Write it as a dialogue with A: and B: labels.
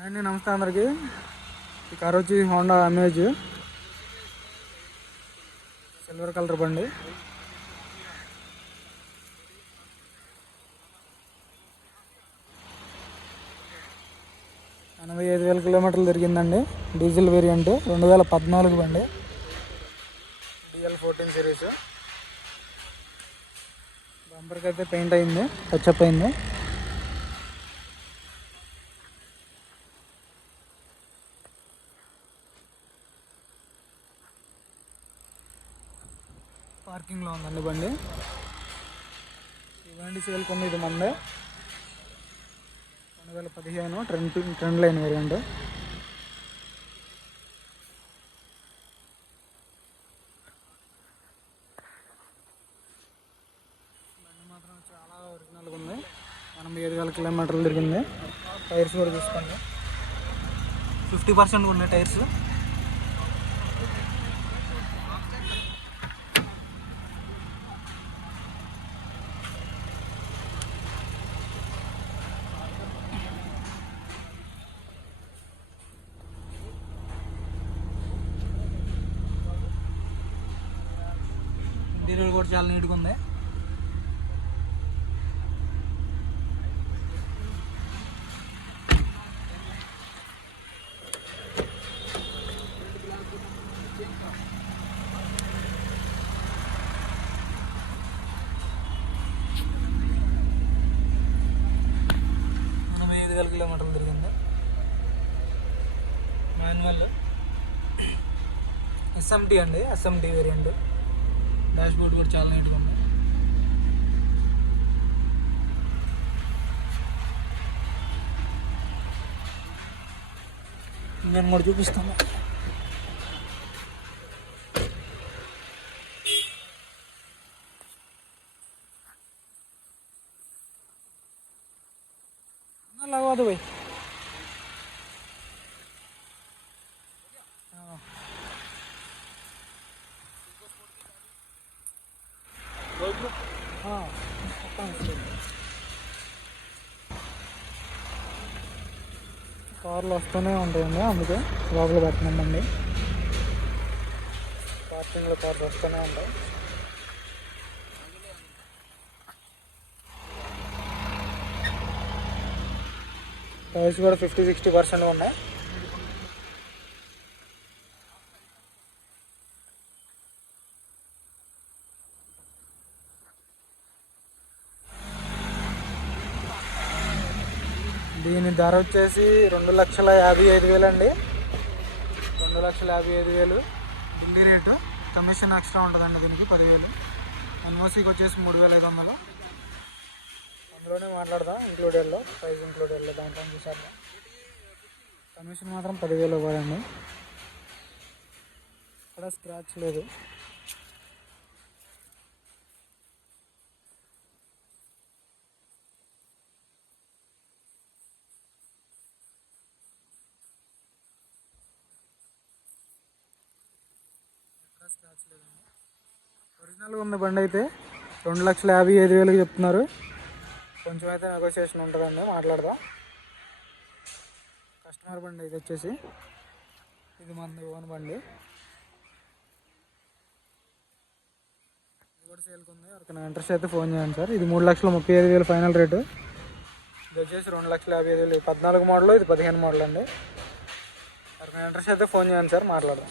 A: అండి నమస్తే అందరికి. ఈ కార్ వచ్చి హోండా అమేజ్ సిల్వర్ కలర్ బండి. ఎనభై ఐదు వేల కిలోమీటర్లు తిరిగిందండి. డీజిల్ వేరియంట్ రెండు వేల పద్నాలుగు బండి. DL fourteen series. బంపర్కి అయితే పెయింట్ అయింది టచ్అప్ అయింది. పార్కింగ్లో ఉందండి బండి. ఈ బండి సేల్ కొన్ని ఇది మందే రెండు వేల పదిహేను ట్రెండ్ ట్రెండ్ లైన్ వేరియంట్. బండి మాత్రం చాలా ఒరిజినల్గా ఉంది. ఎనభై ఐదు వేల కిలోమీటర్లు తిరిగింది. టైర్స్ కూడా చూసుకోండి. ఫిఫ్టీ పర్సెంట్ ఉన్నాయి టైర్స్. ఇంటీరియర్ కూడా చాలా నీట్గా ఉంది ఎనభై ఐదు వేల కిలోమీటర్లు తిరిగింది మాన్యువల్ ఎస్ఎంటీ అండి ఎస్ఎంటీ వేరియంట్ డాష్ బోర్డ్ కూడా చాలా నీట్గా ఉంది ఇంజన్ కూడా చూపిస్తాను लगा दो भाई కార్లు వస్తూనే ఉంటాయండి అందుకే లోపల పెట్టినామండి పార్కింగ్లో కార్లు వస్తూనే ఉంటాయి. ప్రైస్ కూడా ఫిఫ్టీ సిక్స్టీ పర్సెంట్ ఉన్నాయి. దీని ధర వచ్చేసి రెండు లక్షల యాభై ఐదు వేలు అండి. రెండు లక్షల యాభై ఐదు వేలు. ఢిల్లీ రేటు. కమిషన్ ఎక్స్ట్రా ఉంటుందండి దీనికి పదివేలు. ఎన్ఓసీకి వచ్చేసి మూడు వేల ఐదు వందలు. అందులోనే మాట్లాడదాం ఇంక్లూడెడ్లో ప్రైస్ ఇంక్లూడెడ్లో దాంట్లో చూసేద్దాం. కమిషన్ మాత్రం పదివేలు ఇవ్వాలండి ఇక్కడ స్క్రాచ్ లేదు. ఒరిజినల్గా ఉంది బండి అయితే రెండు లక్షల యాభై ఐదు వేలకు చెప్తున్నారు. కొంచెం అయితే నెగోషియేషన్ ఉంటుందండి మాట్లాడదాం. కస్టమర్ బండి ఇది వచ్చేసి ఇది మంది ఓన్ బండి. ఇది కూడా సేల్కి ఉంది. ఎవరికైనా ఇంట్రెస్ట్ అయితే ఫోన్ చేయండి సార్. ఇది మూడు లక్షల ముప్పై ఐదు వేలు ఫైనల్ రేటు. ఇది వచ్చేసి రెండు లక్షల యాభై ఐదు వేలు. పద్నాలుగు మోడల్ ఇది పదిహేను మోడల్ అండి ఎవరికైనా ఇంట్రెస్ట్ అయితే ఫోన్ చేయండి సార్ మాట్లాడదాం.